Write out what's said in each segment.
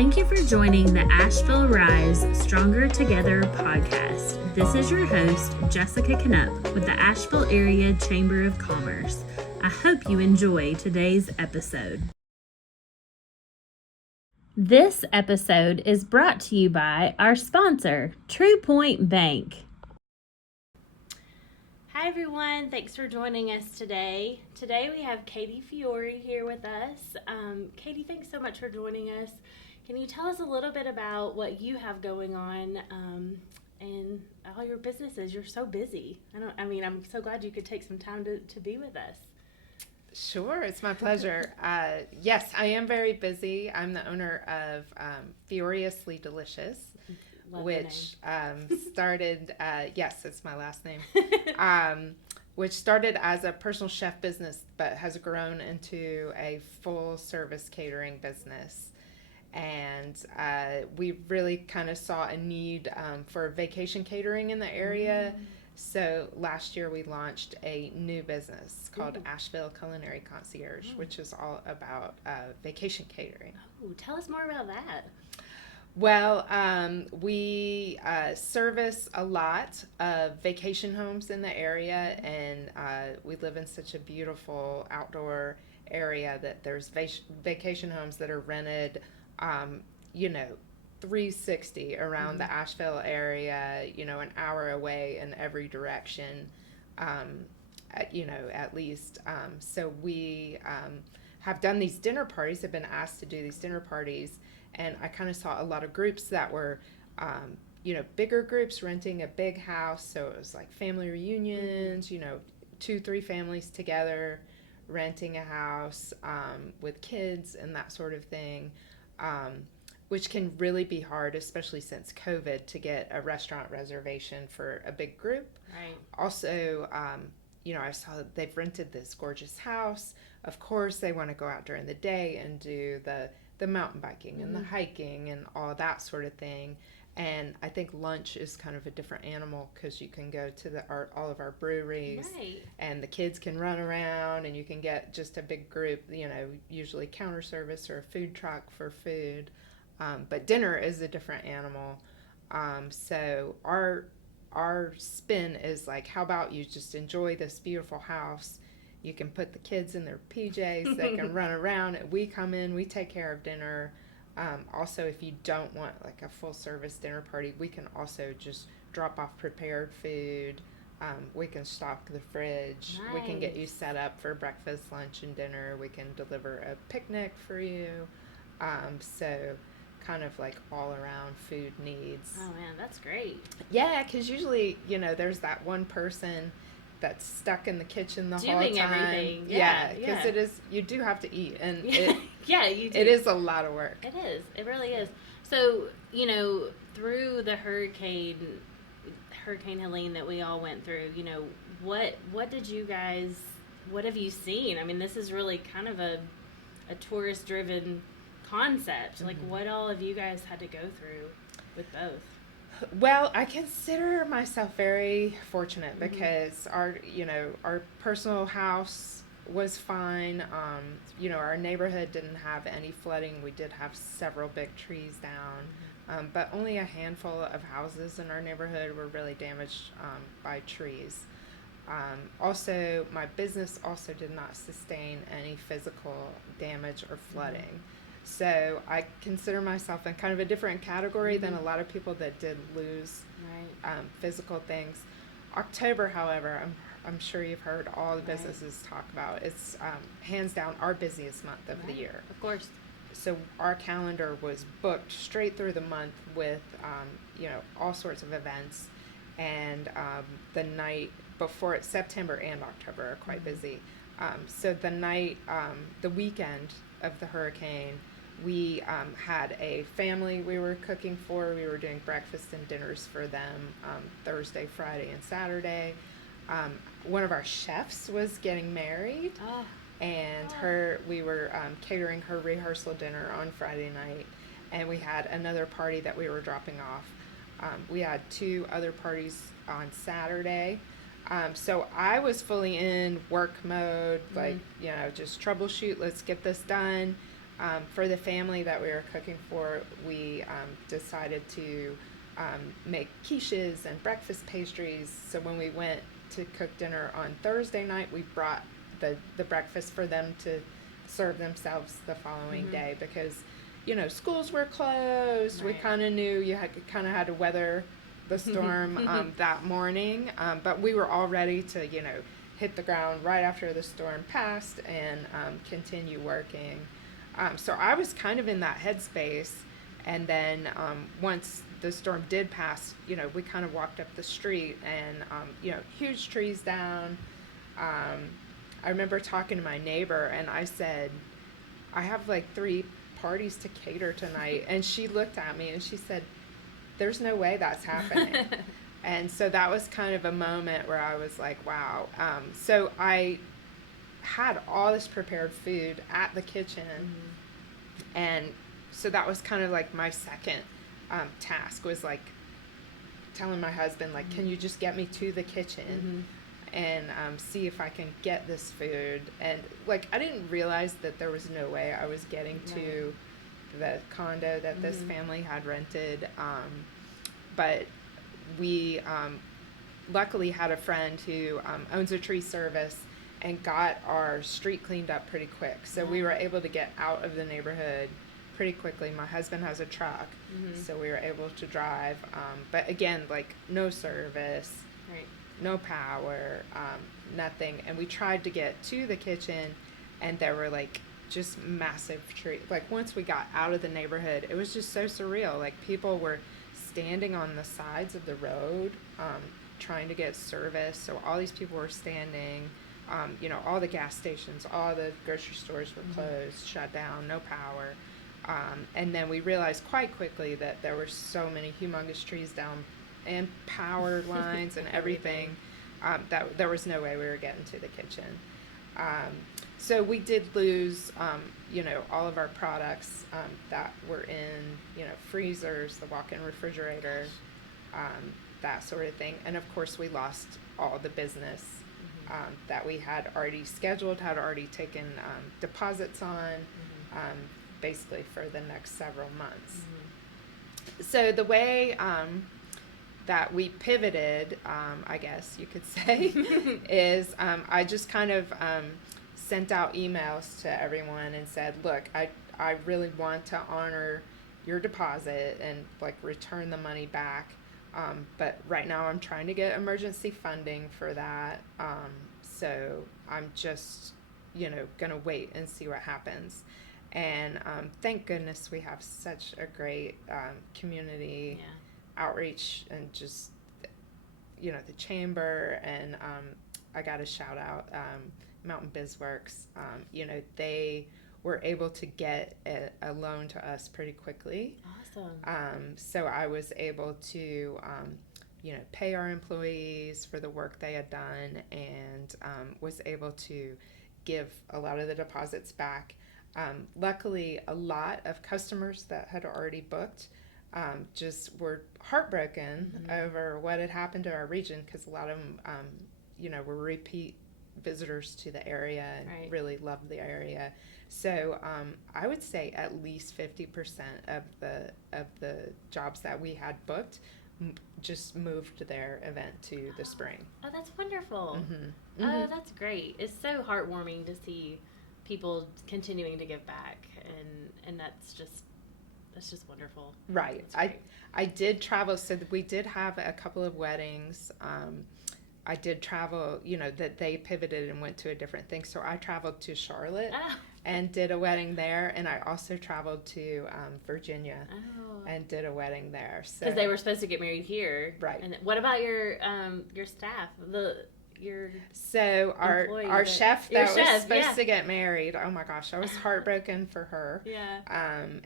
Thank you for joining the Asheville Rise Stronger Together podcast. This is your host, Jessica Knupp with the Asheville Area Chamber of Commerce. I hope you enjoy today's episode. This episode is brought to you by our sponsor, True Point Bank. Hi everyone, thanks for joining us today. Today we have Katie Fiore here with us. Katie, thanks so much for joining us. Can you tell us a little bit about what you have going on and all your businesses? You're so busy. I'm so glad you could take some time to be with us. Sure, it's my pleasure. Yes, I am very busy. I'm the owner of Fioreously Delicious, Love which started, yes, it's my last name, which started as a personal chef business, but has grown into a full service catering business. And we really kind of saw a need for vacation catering in the area. So last year we launched a new business called Asheville Culinary Concierge, which is all about vacation catering. Oh, tell us more about that. Well, we service a lot of vacation homes in the area, and we live in such a beautiful outdoor area that there's vacation homes that are rented 360 around the Asheville area, an hour away in every direction, at least. So we have done these dinner parties, have been asked to do these dinner parties, and I kind of saw a lot of groups that were, bigger groups renting a big house. So it was like family reunions, 2-3 families together, renting a house with kids and that sort of thing. Which can really be hard, especially since COVID, to get a restaurant reservation for a big group. Right. Also, I saw that they've rented this gorgeous house. Of course, they want to go out during the day and do the mountain biking and the hiking and all that sort of thing. And I think lunch is kind of a different animal because you can go to all of our breweries, Right. and the kids can run around, and you can get just a big group, usually counter service or a food truck for food. But dinner is a different animal. So our spin is like, how about you just enjoy this beautiful house? You can put the kids in their PJs, they can run around. We come in, we take care of dinner. Also, if you don't want like a full service dinner party, we can also just drop off prepared food. We can stock the fridge. Nice. We can get you set up for breakfast, lunch, and dinner. We can deliver a picnic for you. So kind of like all around food needs. Oh man, that's great. Yeah, because usually, there's that one person that's stuck in the kitchen the whole time. Doing everything. Yeah, because you do have to eat, and yeah, you do. It is a lot of work. It is. It really is. So, through the Hurricane Helene that we all went through, what have you seen? I mean, this is really kind of a tourist driven concept. Like, what all have you guys had to go through with both? Well, I consider myself very fortunate because our personal house was fine. Our neighborhood didn't have any flooding. We did have several big trees down, but only a handful of houses in our neighborhood were really damaged by trees. Also, my business also did not sustain any physical damage or flooding. So I consider myself in kind of a different category than a lot of people that did lose physical things. October, however, I'm sure you've heard all the businesses talk about. It's hands down our busiest month of the year. Of course. So our calendar was booked straight through the month with all sorts of events, and the night before it, September and October are quite busy. So the weekend of the hurricane, we had a family we were cooking for. We were doing breakfast and dinners for them Thursday, Friday, and Saturday. One of our chefs was getting married, and we were catering her rehearsal dinner on Friday night, and we had another party that we were dropping off. We had 2 other parties on Saturday. So I was fully in work mode, just troubleshoot, let's get this done. For the family that we were cooking for, we decided to make quiches and breakfast pastries. So when we went to cook dinner on Thursday night, we brought the breakfast for them to serve themselves the following day, because schools were closed. Right. We kind of knew you had to weather the storm that morning, but we were all ready to hit the ground right after the storm passed and continue working. So I was kind of in that headspace, and then once the storm did pass, we kind of walked up the street, and huge trees down. I remember talking to my neighbor, and I said, I have like 3 parties to cater tonight, and she looked at me and she said, there's no way that's happening. And so that was kind of a moment where I was like, wow. So I had all this prepared food at the kitchen, and so that was kind of like my second task, was like telling my husband, like, can you just get me to the kitchen and see if I can get this food. And like, I didn't realize that there was no way I was getting to the condo that this family had rented, but we luckily had a friend who owns a tree service and got our street cleaned up pretty quick, so we were able to get out of the neighborhood pretty quickly. My husband has a truck, so we were able to drive, but again, like, no service, no power, nothing. And we tried to get to the kitchen, and there were like just massive trees. Like, once we got out of the neighborhood, it was just so surreal. Like, people were standing on the sides of the road trying to get service. So all these people were standing, all the gas stations, all the grocery stores were closed, shut down, no power. And then we realized quite quickly that there were so many humongous trees down and power lines and everything, that there was no way we were getting to the kitchen. So we did lose, all of our products that were in, freezers, the walk-in refrigerator, that sort of thing. And of course, we lost all the business that we had already scheduled, had already taken deposits on, basically for the next several months. So the way that we pivoted, I guess you could say, is I just kind of sent out emails to everyone and said, look, I really want to honor your deposit and like return the money back, but right now I'm trying to get emergency funding for that, so I'm just gonna wait and see what happens. And thank goodness we have such a great community outreach, and just the chamber, and I got to shout out Mountain BizWorks. They were able to get a loan to us pretty quickly. Awesome. So I was able to pay our employees for the work they had done, and was able to give a lot of the deposits back. Luckily, a lot of customers that had already booked just were heartbroken over what had happened to our region, because a lot of them, were repeat visitors to the area and really loved the area. So I would say at least 50% of the jobs that we had booked just moved their event to the spring. Oh, that's wonderful. Oh, that's great. It's so heartwarming to see people continuing to give back, and that's just wonderful. Right. I did travel, so we did have a couple of weddings. I did travel, that they pivoted and went to a different thing. So I traveled to Charlotte and did a wedding there, and I also traveled to Virginia and did a wedding there. Because they were supposed to get married here, right? And what about your staff? So our chef that was supposed to get married, oh my gosh, I was heartbroken for her.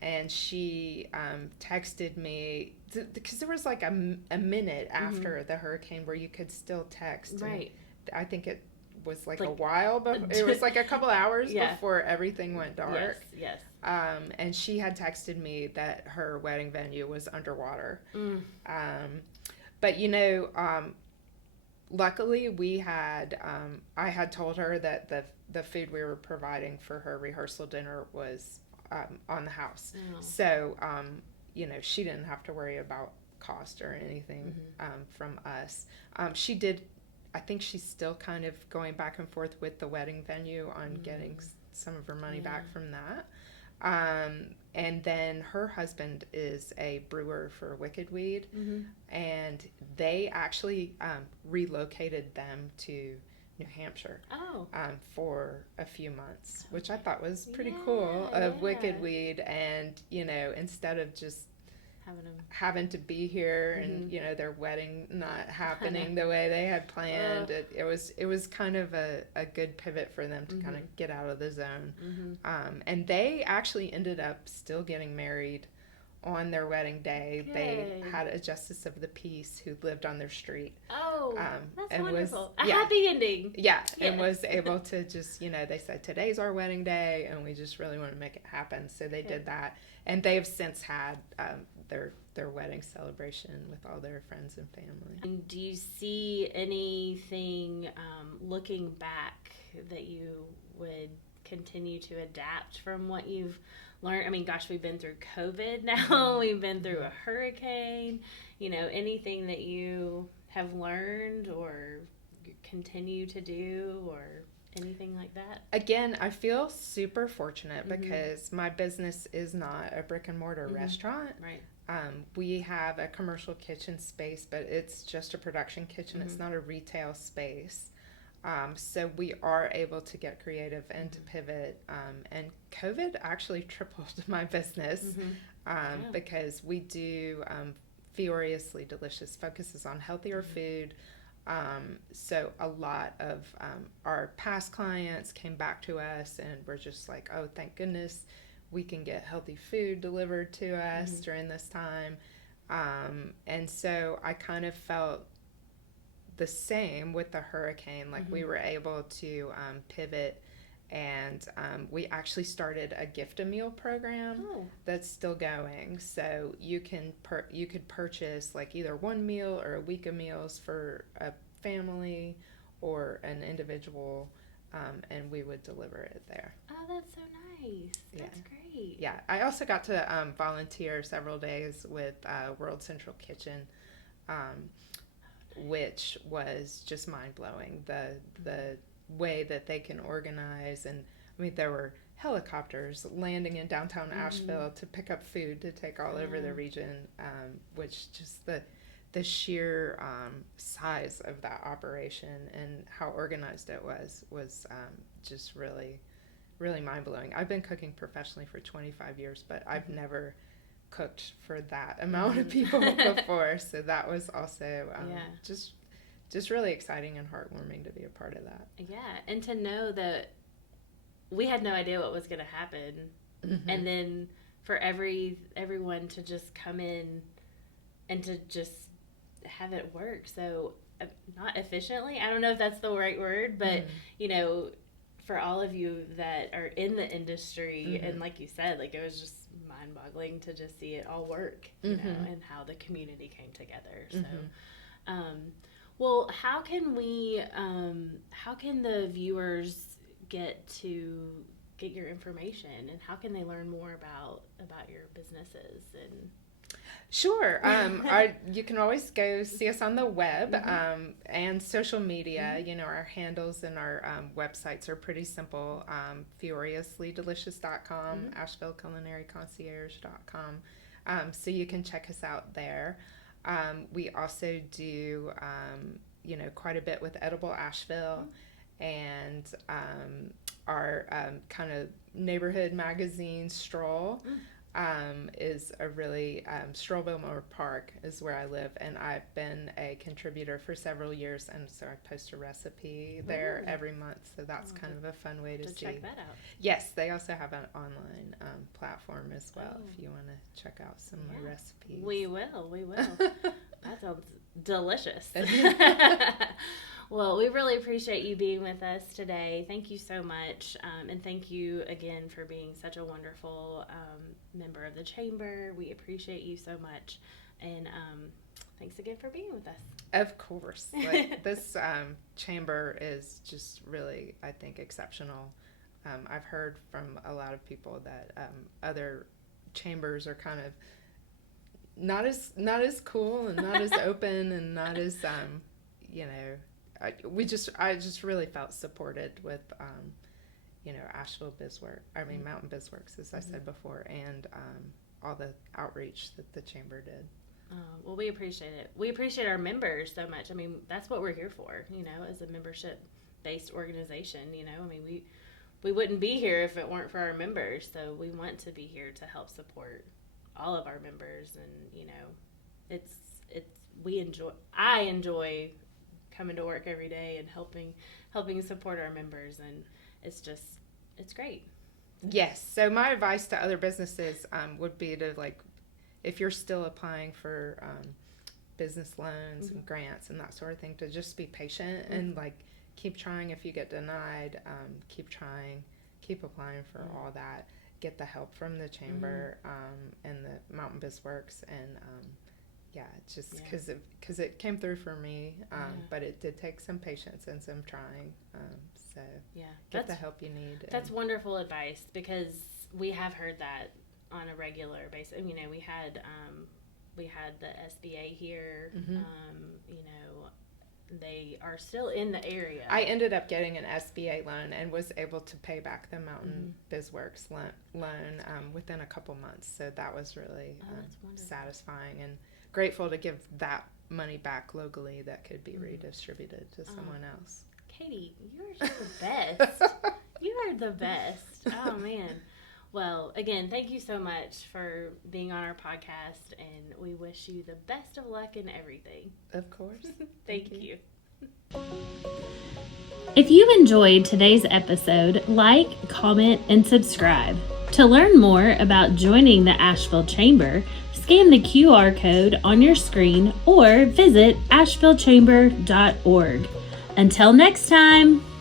And she texted me, because there was like a minute after the hurricane where you could still text. Right. I think it was like a while, but it was like a couple hours before everything went dark. Yes. And she had texted me that her wedding venue was underwater. But luckily, we had, I had told her that the food we were providing for her rehearsal dinner was on the house. Oh. So, she didn't have to worry about cost or anything from us. She did, I think she's still kind of going back and forth with the wedding venue on getting some of her money back from that. And then her husband is a brewer for Wicked Weed, and they actually relocated them to New Hampshire for a few months, which I thought was pretty cool of Wicked Weed. And, instead of just having to be here and, their wedding not happening the way they had planned, it was kind of a good pivot for them to kind of get out of the zone. And they actually ended up still getting married on their wedding day. Good. They had a justice of the peace who lived on their street. That's and wonderful. A happy ending. Yeah, and was able to just, they said, today's our wedding day, and we just really want to make it happen. So they did that. And they have since had their wedding celebration with all their friends and family. And do you see anything, looking back, that you would continue to adapt from what you've learned? I mean, gosh, we've been through COVID now. We've been through a hurricane. Anything that you have learned or continue to do or anything like that? Again, I feel super fortunate because my business is not a brick and mortar restaurant. Right. We have a commercial kitchen space, but it's just a production kitchen. It's not a retail space. So we are able to get creative and to pivot. And COVID actually tripled my business because we do Fioreously Delicious, focuses on healthier food. So a lot of our past clients came back to us and were just like, oh, thank goodness we can get healthy food delivered to us during this time. And so I kind of felt the same with the hurricane. Like we were able to pivot, and we actually started a gift-a-meal program that's still going. So you could purchase like either one meal or a week of meals for a family or an individual, and we would deliver it there. Oh, that's so nice. That's great. Yeah, I also got to volunteer several days with World Central Kitchen, which was just mind-blowing. The way that they can organize, and I mean, there were helicopters landing in downtown Asheville to pick up food to take all over the region, which just the sheer size of that operation and how organized it was just really, really mind-blowing. I've been cooking professionally for 25 years, but I've never cooked for that amount of people before, so that was also just really exciting and heartwarming to be a part of that. Yeah, and to know that we had no idea what was going to happen, and then for everyone to just come in and to just have it work so not efficiently. I don't know if that's the right word, but for all of you that are in the industry, and like you said, like it was just mind-boggling to just see it all work, you know, and how the community came together. So, well, how can the viewers get your information, and how can they learn more about your businesses? And Sure. You can always go see us on the web and social media. Our handles and our websites are pretty simple. Fioreouslydelicious.com, Asheville Culinary Concierge.com. So you can check us out there. We also do, quite a bit with Edible Asheville, and our kind of neighborhood magazine, Stroll. Is a really, Strollville Park is where I live, and I've been a contributor for several years, and so I post a recipe there every month, so that's kind of a fun way to see. Check that out. Yes, they also have an online platform as well if you want to check out some of my recipes. We will. That sounds delicious. Well, we really appreciate you being with us today. Thank you so much. And thank you again for being such a wonderful member of the Chamber. We appreciate you so much. And thanks again for being with us. Of course. This Chamber is just really, I think, exceptional. I've heard from a lot of people that other chambers are kind of not as cool and not as open and not as I just really felt supported with Asheville Mountain Bizworks, as I said before, and all the outreach that the chamber did. Well, we appreciate it. We appreciate our members so much. I mean, that's what we're here for, as a membership-based organization. I mean, we wouldn't be here if it weren't for our members. So we want to be here to help support all of our members, and I enjoy coming to work every day and helping support our members, and it's great. Yes. So my advice to other businesses would be to, if you're still applying for business loans and grants and that sort of thing, to just be patient and keep trying. If you get denied, keep trying, keep applying for all that. Get the help from the chamber and the Mountain Bizworks, and because it came through for me, but it did take some patience and some trying. Get the help you need. That's wonderful advice, because we have heard that on a regular basis. We had the SBA here. They are still in the area. I ended up getting an SBA loan and was able to pay back the Mountain Bizworks loan within a couple months. So that was really satisfying, and grateful to give that money back locally that could be redistributed to someone else. Katie, you're just the best. You are the best. Oh, man. Well, again, thank you so much for being on our podcast, and we wish you the best of luck in everything. Of course. Thank you. If you enjoyed today's episode, like, comment, and subscribe. To learn more about joining the Asheville Chamber, scan the QR code on your screen or visit ashevillechamber.org. Until next time!